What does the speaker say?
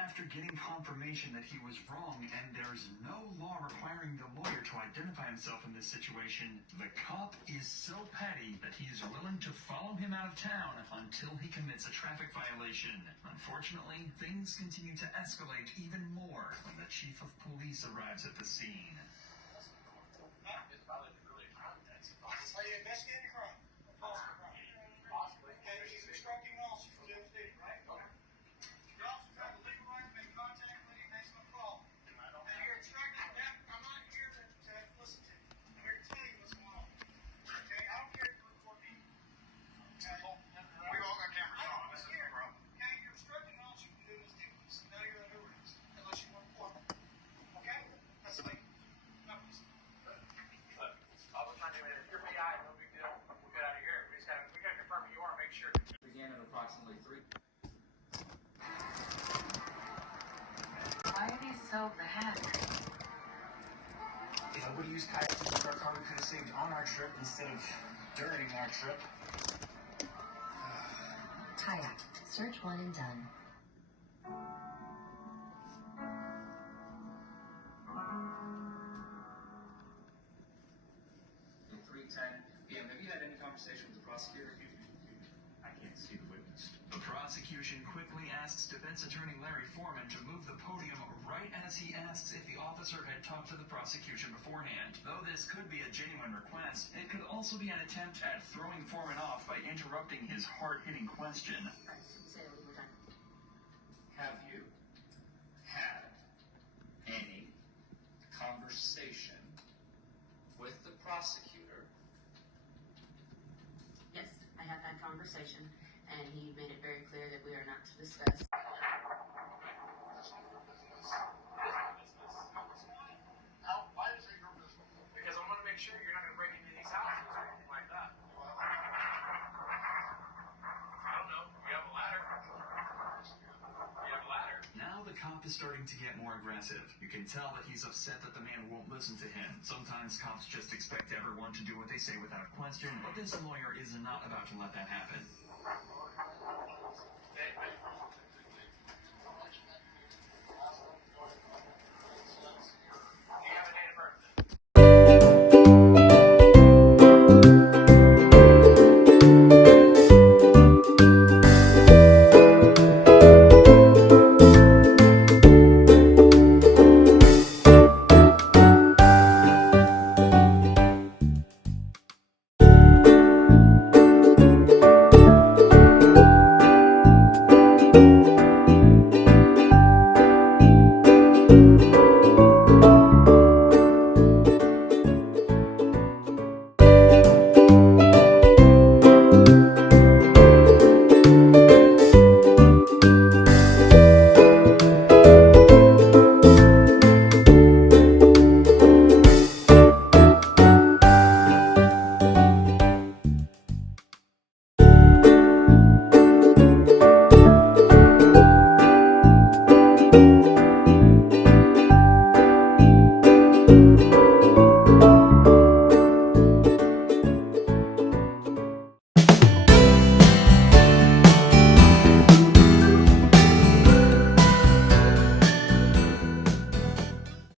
after getting confirmation that he was wrong and there's no law requiring the lawyer to identify himself in this situation, the cop is so petty that he is willing to follow him out of town until he commits a traffic violation. Unfortunately, things continue to escalate even more when the chief of police arrives at the scene. Are you investigating a crime? Possibly. Okay, he's instructing an officer for doing duty, right? Okay. The officer has the legal right to make contact with you, that's no problem. And you're instructing that. I'm not here to listen to you. I'm here to tell you what's going on. Okay, I don't care if you report me. Okay? We've all got cameras on. This is the problem. Okay, you're instructing an officer to do his duty. So now you're under arrest, unless you want to report. Okay? That's the thing. No, please. All the time, if you're PI, no big deal. We'll get out of here. We gotta confirm who you are, make sure. Began at approximately 3. Why are these so bad? If I would have used kayaks to book our car, we could have saved on our trip instead of during our trip. Kayak. Search one and done. 3:10 p.m. Have you had any conversation with the prosecutor? I can't see the witness. The prosecution quickly asks defense attorney Larry Foreman to move the podium right as he asks if the officer had talked to the prosecution beforehand. Though this could be a genuine request, it could also be an attempt at throwing Foreman off by interrupting his hard-hitting question. Have you had any conversation with the prosecutor? Yes, I have had conversation, and he made it very clear that we are not to discuss. Why is it your business? Because I want to make sure you're not going to break into these houses or anything like that. I don't know. You have a ladder. You have a ladder. Now the cop is starting to get more aggressive. You can tell that he's upset that the man won't listen to him. Sometimes cops just expect everyone to do what they say without question, but this lawyer is not about to let that happen.